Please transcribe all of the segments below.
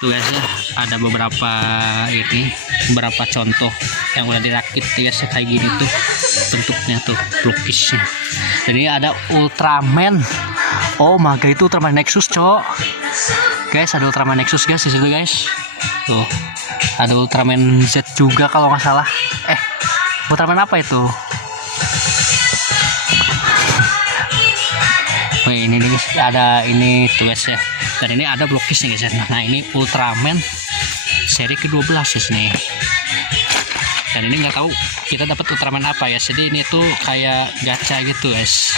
Tuh guys ya, ada beberapa contoh yang udah dirakit ya guys, kayak gini tuh bentuknya tuh pelukisnya. Dan ini ada Ultraman. Oh my god, itu Ultraman Nexus, cok. Guys, ada Ultraman Nexus guys di situ guys. Tuh. Ada Ultraman Z juga kalau nggak salah. Ultraman apa itu? Oh, ini guys, ada ini tuh guys ya. Dan ini ada blokisnya guys ya. Nah, ini Ultraman seri ke-12 guys nih. Dan ini nggak tahu kita dapat Ultraman apa ya. Jadi ini tuh kayak gacha gitu guys.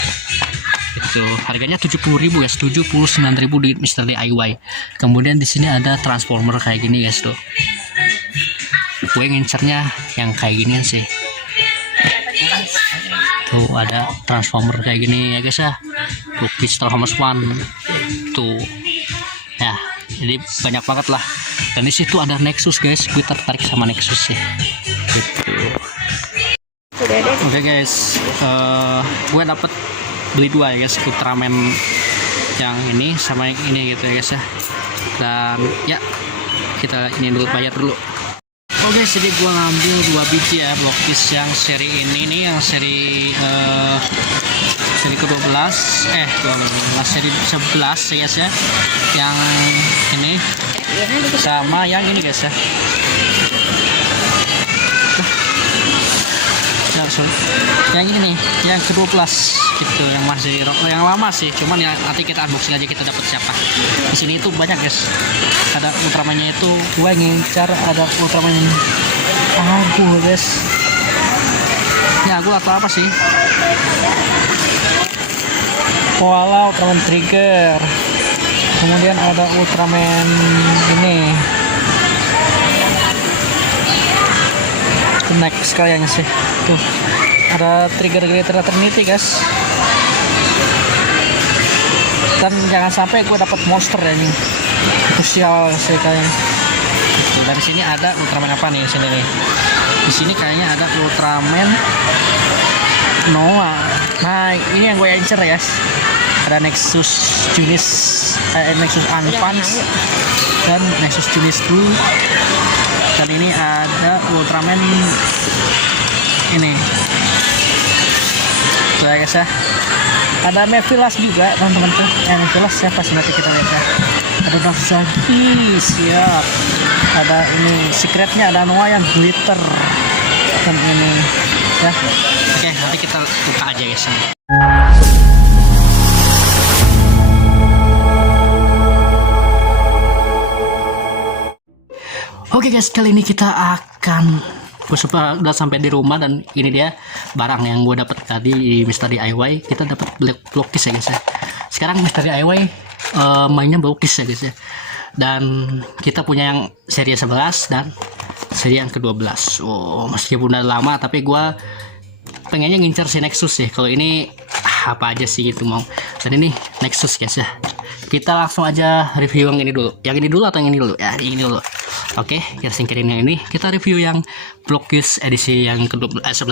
Itu harganya 70.000 guys, 79.000 di Mr. DIY. Kemudian di sini ada Transformer kayak gini guys tuh. Gue ngincernya yang kayak ginian sih. Tuh ada Transformer kayak gini ya guys ya. Lukis Transformers One tuh ya, jadi banyak banget lah. Dan di situ ada Nexus guys, gue tertarik sama Nexus ya gitu. Oke guys, gue dapet beli dua ya guys, Ultraman yang ini sama yang ini gitu ya guys ya. Dan ya kita ini dulu, bayar dulu. Oke, jadi gue ngambil 2 biji ya blokis yang seri ini nih, yang seri ke-12 seri 11 ya guys ya, yang ini sama yang ini guys ya. Yang ini yang ke-12 gitu, yang masih yang lama sih, cuman ya nanti kita unboxing aja kita dapat siapa. Di sini itu banyak guys, ada Ultramannya itu, gue ngincar ada Ultraman ini. Aduh guys, ya gue atau apa sih, Koala, Ultraman Trigger, kemudian ada Ultraman ini next kayaknya sih. Tuh ada Trigger Glitter Eternity guys. Dan jangan sampai gue dapat monster ya ini, krusial sih kayaknya. Dan di sini ada Ultraman apa nih sini nih? Di sini kayaknya ada Ultraman Noah. Nah ini yang gue incer ya guys. Ada Nexus Junis, Nexus Unpunch dan Nexus Junis 2. Dan ini ada Ultraman ini tuh ya guys ya. Ada Mephilas juga teman-teman tuh. Mephilas siapa sih, nanti kita lihat ya. Ada Nafzaki, siap. Ada ini secretnya, ada Noah yang glitter dan ini ya. Oke, nanti kita buka aja guys. Oke guys, kali ini kita akan, gue udah sampai di rumah dan ini dia barang yang gue dapet tadi di Mr. DIY. Kita dapat blokis ya guys ya. Sekarang Mr. DIY mainnya blokis ya guys ya. Dan kita punya yang seri 11 dan seri yang ke-12. Oh, meskipun udah lama tapi gue pengennya ngincer si Nexus ya. Kalau ini apa aja sih gitu mau. Dan ini Nexus guys ya. Kita langsung aja review yang ini dulu. Yang ini dulu atau yang ini dulu? Ya, ini dulu. Oke, kita singkirin yang ini. Kita review yang blokis edisi yang ke-11.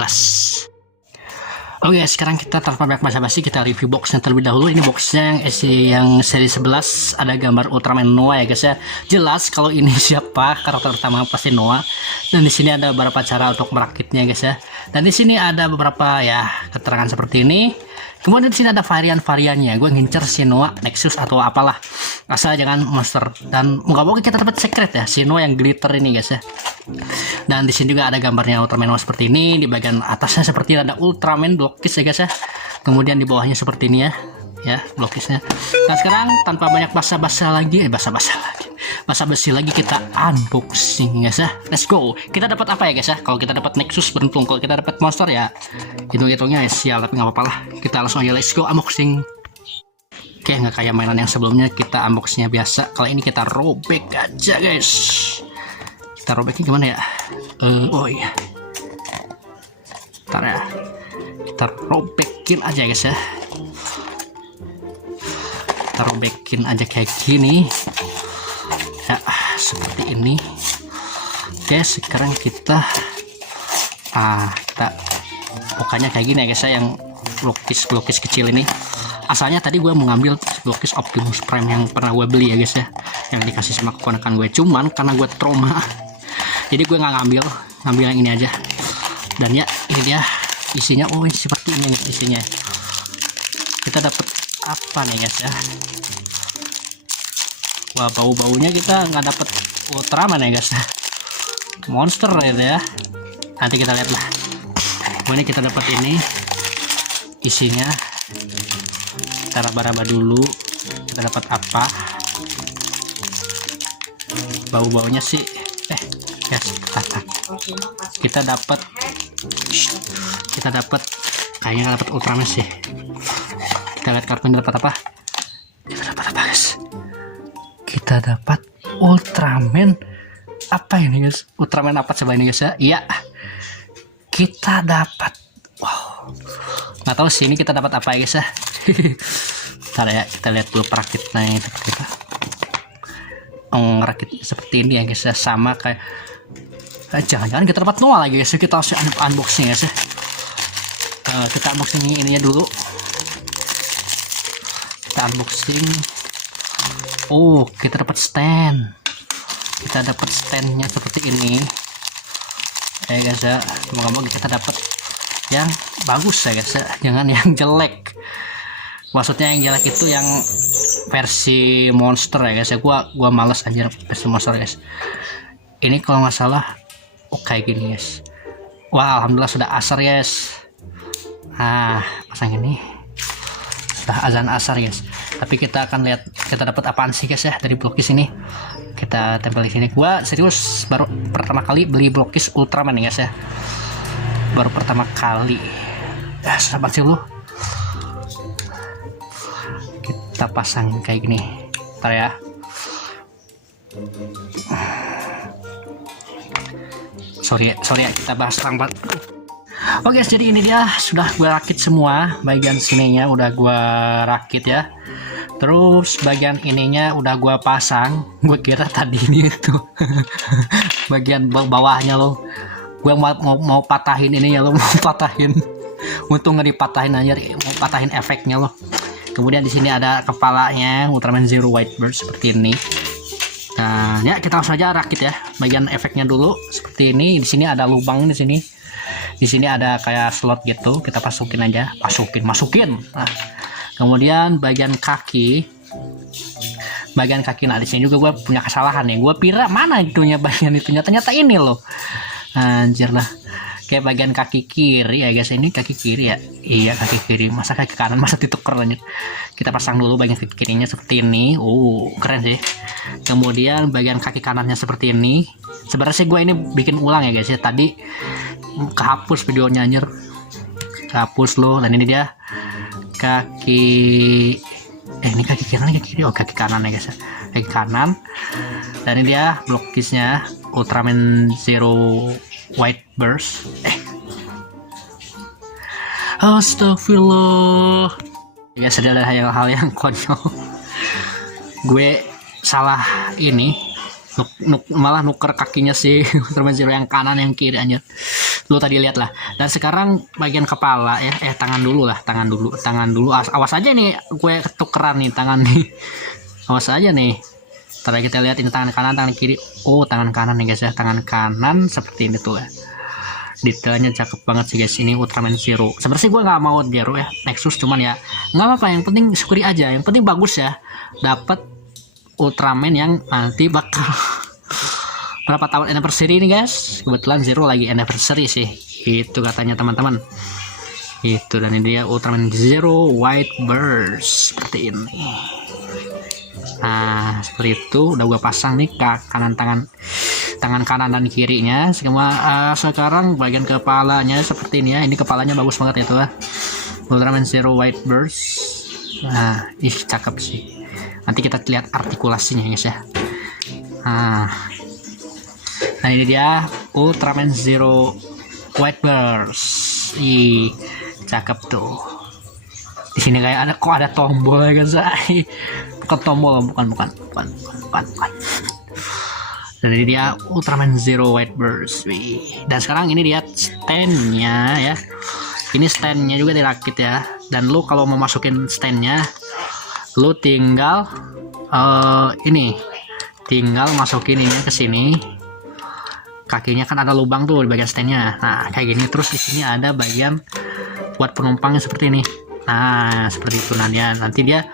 Oke, sekarang kita tanpa banyak basa-basi kita review boxnya terlebih dahulu. Ini boxnya yang edisi yang seri 11, ada gambar Ultraman Noah ya guys ya. Jelas kalau ini siapa karakter utama, pasti Noah. Dan di sini ada beberapa cara untuk merakitnya guys ya. Dan di sini ada beberapa ya keterangan seperti ini. Kemudian di sini ada varian-variannya. Gue ngincer si Noah Nexus atau apalah, asal jangan monster. Dan moga-moga kita dapat secret ya, si Noah yang glitter ini guys ya. Dan di sini juga ada gambarnya Ultraman Noah seperti ini. Di bagian atasnya seperti ada Ultraman blokis ya guys ya. Kemudian di bawahnya seperti ini ya blokisnya. Nah sekarang tanpa banyak basa-basi lagi kita unboxing guys ya. Let's go. Kita dapat apa ya guys ya? Kalau kita dapat Nexus beruntung, kalau kita dapat monster ya hitung-hitungnya ya sial, tapi nggak apa-apa lah. Kita langsung aja let's go unboxing. Oke, nggak kayak mainan yang sebelumnya, kita unboxingnya biasa. Kalau ini kita robek aja guys. Kita robeknya gimana ya? Oh iya, ntar ya, kita robekin aja guys ya. Kita robekin aja kayak gini ya, seperti ini. Oke, sekarang kita kita mukanya kayak gini ya guys ya, yang blokis kecil ini. Asalnya tadi gue mau ngambil blokis Optimus Prime yang pernah gue beli ya guys ya, yang dikasih sama keponakan gue, cuman karena gue trauma jadi gue nggak ngambil yang ini aja. Dan ya ini dia isinya. Oh ini seperti ini guys isinya. Kita dapat apa nih guys ya? Wah, bau-baunya kita nggak dapat Ultraman ya guys, monster gitu ya. Nanti kita lihat lah. Oh, ini kita dapat ini isinya. Kita raba-raba dulu, kita dapat apa. Bau-baunya sih guys, kita dapat kayaknya dapat Ultraman sih. Kita lihat kartunya dapat apa. Kita dapat apa guys? Kita dapat Ultraman. Apa ini guys? Ultraman apa coba ini guys ya? Iya, kita dapat. Wow, nggak tahu sih ini kita dapat apa ya guys ya. Ntar ya, kita lihat dulu perakitnya seperti apa. Rakit seperti ini ya guys ya, sama kayak jangan-jangan kita dapat Noah lagi guys. Kita harus unboxing guys ya. Kita unboxing ininya dulu. Kita unboxing. Oh, kita dapat stand. Kita dapat standnya seperti ini ya guys ya. Semoga kita dapat yang bagus ya guys ya, jangan yang jelek. Maksudnya yang jelek itu yang versi monster ya guys ya. Gua males anjir versi monster guys. Ini kalau nggak salah kayak gini guys. Wah, alhamdulillah sudah asar guys. Nah, pasang ini sudah azan asar guys. Tapi kita akan lihat kita dapat apaan sih guys ya dari blokis ini. Kita tempel di sini. Gua serius baru pertama kali beli blokis Ultraman ya guys ya. Baru pertama kali. Ya, sabar sih lu. Kita pasang kayak gini. Ntar ya. Sorry ya, kita bahas lambat. Oke, jadi ini dia sudah gue rakit semua. Bagian sininya udah gue rakit ya. Terus bagian ininya udah gue pasang. Gue kira tadi ini itu bagian bawahnya loh. Gue mau patahin ini ya lo, mau patahin. Untung nggak dipatahin aja, mau patahin efeknya loh. Kemudian di sini ada kepalanya Ultraman Zero White Burst seperti ini. Nah, ya kita langsung aja rakit ya. Bagian efeknya dulu seperti ini. Di sini ada lubang di sini. Di sini ada kayak slot gitu. Kita masukin aja, masukin. Nah, kemudian bagian kaki. Nah di sini juga gue punya kesalahan nih. Gue kira mana itunya bagian itunya, ternyata ini loh. Anjir lah. Kayak bagian kaki kiri ya guys, ini kaki kiri ya. Iya, kaki kiri. Masa kaki kanan masa dituker lanjut. Kita pasang dulu bagian kaki kirinya seperti ini. Keren sih. Kemudian bagian kaki kanannya seperti ini. Sebenarnya sih gue ini bikin ulang ya guys ya. Tadi kehapus videonya anjir. Kehapus loh. Dan ini dia kaki ini kaki kanan kaki kiri. Oh, kaki kanan ya guys ya. Kaki kanan. Dan ini dia blokisnya Ultraman Zero White Burst. Astagfirullah. Ya ada hal yang konyol. Gue salah ini. Malah nuker kakinya sih Ultraman Zero yang kanan yang kiri aja. Lu tadi lihat lah. Dan sekarang bagian kepala ya. Tangan dulu. Awas aja nih gue ketukeran nih tangan nih. Awas aja nih. Ntar kita lihat ini tangan kanan, tangan kiri. Oh, tangan kanan nih guys ya. Tangan kanan seperti ini tuh ya. Detailnya cakep banget sih guys. Ini Ultraman Zero. Sebenarnya gue nggak mau Zero ya, Nexus, cuman ya nggak apa-apa. Yang penting syukuri aja. Yang penting bagus ya. Dapat Ultraman yang nanti bakal berapa tahun anniversary ini guys. Kebetulan Zero lagi anniversary sih. Itu katanya teman-teman. Itu, dan ini dia Ultraman Zero White Burst seperti ini. Nah, seperti itu udah gue pasang nih tangan kanan dan kirinya. Sekarang bagian kepalanya seperti ini ya. Ini kepalanya bagus banget ya tuh. Ultraman Zero White Burst. Nah, cakep sih. Nanti kita lihat artikulasinya guys ya. Nah ini dia Ultraman Zero White Burst. Cakep tuh. Di sini kayak ada tombol ya guys. Bukan tombol, bukan. Dan ini dia Ultraman Zero White Burst. Dan sekarang ini dia standnya ya. Ini standnya juga dirakit ya. Dan lu kalau mau masukin standnya, lu tinggal tinggal masukin ini ke sini. Kakinya kan ada lubang tuh di bagian standnya. Nah kayak gini, terus di sini ada bagian buat penumpangnya seperti ini. Nah seperti itu, nanti dia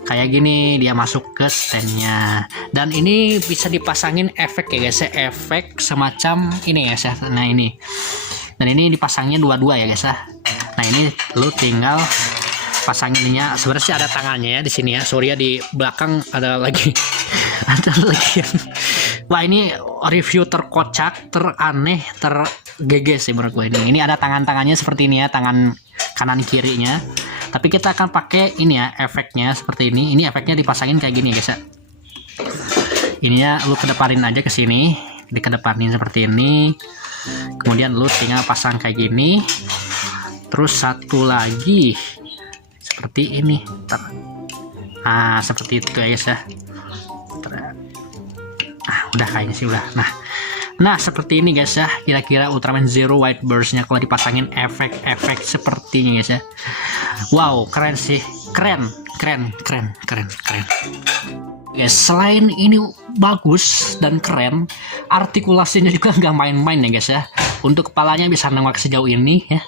kayak gini, dia masuk ke standnya. Dan ini bisa dipasangin efek ya guys ya, efek semacam ini ya guys ya. Nah ini, dan ini dipasangnya dua-dua ya guys ya. Nah ini lu tinggal pasanginnya. Sebenarnya sih ada tangannya ya di sini ya. Sorry ya, di belakang ada lagi ada lagi. Wah ini review terkocak, teraneh, tergege sih menurut gue ini. Ini ada tangan-tangannya seperti ini ya, tangan kanan kirinya. Tapi kita akan pakai ini ya, efeknya seperti ini. Ini efeknya dipasangin kayak gini guys ya. Ininya lu kedepanin aja ke sini, dikedepanin seperti ini. Kemudian lu tinggal pasang kayak gini. Terus satu lagi seperti ini. Nah seperti itu ya guys ya. Nah udah kayaknya sih udah. Nah seperti ini guys ya, kira-kira Ultraman Zero White Burst-nya kalau dipasangin efek-efek sepertinya guys ya. Wow keren sih, keren. Guys, selain ini bagus dan keren, artikulasinya juga nggak main-main ya guys ya. Untuk kepalanya bisa nengok sejauh ini ya,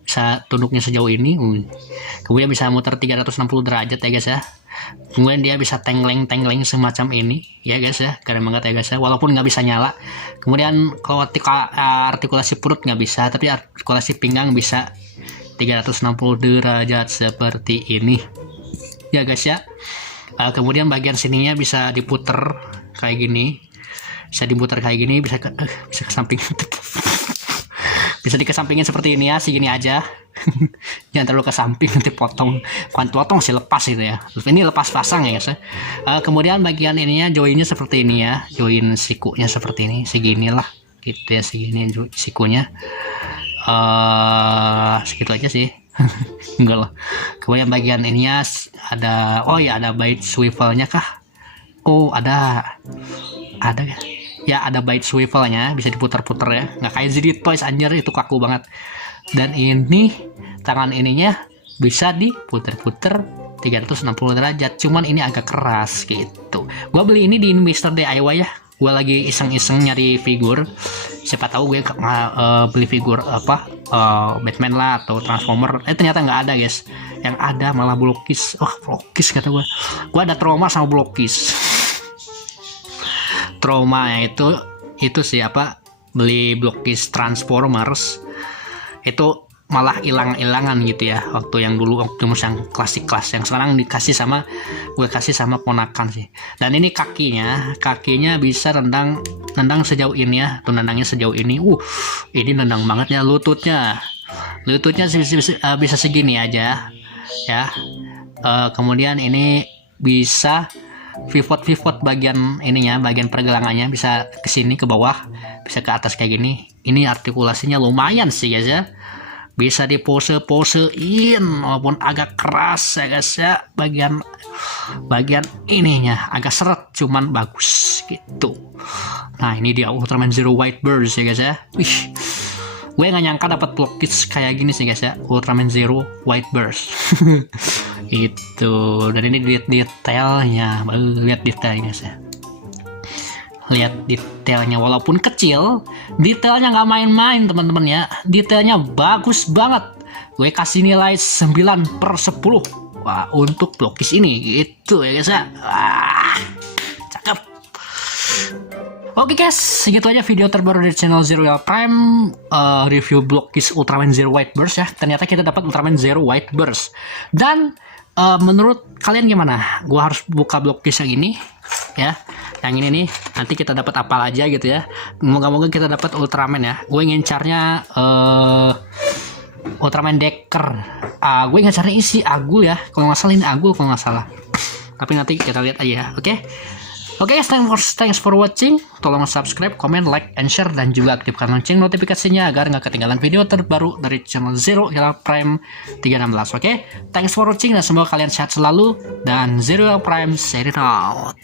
bisa tunduknya sejauh ini. Kemudian bisa muter 360 derajat ya guys ya. Kemudian dia bisa tengleng semacam ini ya guys ya, keren banget ya guys ya, walaupun nggak bisa nyala. Kemudian kalau artikulasi perut nggak bisa, tapi artikulasi pinggang bisa 360 derajat seperti ini ya guys ya. Kemudian bagian sininya bisa diputer kayak gini, bisa diputer kayak gini, bisa ke samping. Bisa dikesampingin seperti ini ya, segini aja. Jangan terlalu ke samping, nanti potong. Bukan potong sih, lepas gitu ya. Ini lepas pasang ya guys ya. Kemudian bagian ininya, joinnya seperti ini ya, join sikunya seperti ini, seginilah gitu ya, segini sikunya. Segitu aja sih. Enggak lah. Kemudian bagian ininya ada, oh ya ada bait swivelnya kah? Oh ada ya, ada bait swivelnya, bisa diputar-putar ya, nggak kayak ZD Toys anjir, itu kaku banget. Dan ini tangan ininya bisa diputar-putar 360 derajat, cuman ini agak keras gitu. Gua beli ini di Mr. DIY ya, gua lagi iseng-iseng nyari figur, siapa tahu gue beli figur apa Batman lah atau Transformer. Ternyata nggak ada guys, yang ada malah Blockis. Blockis kata gua ada trauma sama Blockis. Trauma itu siapa, beli Blockis Transformers itu malah hilang-hilangan gitu ya, waktu yang dulu Optimus yang klasik kelas, yang sekarang gue kasih sama ponakan sih. Dan ini kakinya bisa nendang sejauh ini ya, tuh nendangnya sejauh ini. Ini nendang banget ya. Lututnya bisa segini aja ya. Kemudian ini bisa pivot bagian ininya, bagian pergelangannya bisa ke sini, ke bawah, bisa ke atas kayak gini. Ini artikulasinya lumayan sih guys ya, bisa dipose-posein walaupun agak keras ya guys ya. Bagian ininya agak seret, cuman bagus gitu. Nah ini dia Ultraman Zero White Burst ya guys ya. Gue nggak nyangka dapat Blockis kayak gini sih guys ya, Ultraman Zero White Burst. Itu. Dan ini lihat detailnya, lihat detailnya guys ya. Lihat detailnya, walaupun kecil, detailnya nggak main-main teman-teman ya. Detailnya bagus banget. Gue kasih nilai 9/10. Wah, untuk Blockis ini gitu ya guys ya. Cakep. Oke guys, segitu aja video terbaru dari channel Zero Prime, review Blockis Ultraman Zero White Burst ya. Ternyata kita dapat Ultraman Zero White Burst. Dan menurut kalian gimana? Gua harus buka Blockis yang ini ya. Yang ini nih, nanti kita dapat apa aja gitu ya. Moga-moga kita dapat Ultraman ya. Gue ngincarnya Ultraman Decker. Gue ngincarnya isi Agul ya. Kalau nggak salah ini Agul kalau nggak salah. Tapi nanti kita lihat aja ya. Oke guys, thanks for watching. Tolong subscribe, comment, like, and share, dan juga aktifkan lonceng notifikasinya agar nggak ketinggalan video terbaru dari channel Zero Prime 316. Oke, thanks for watching dan semoga kalian sehat selalu, dan Zero Prime signing out.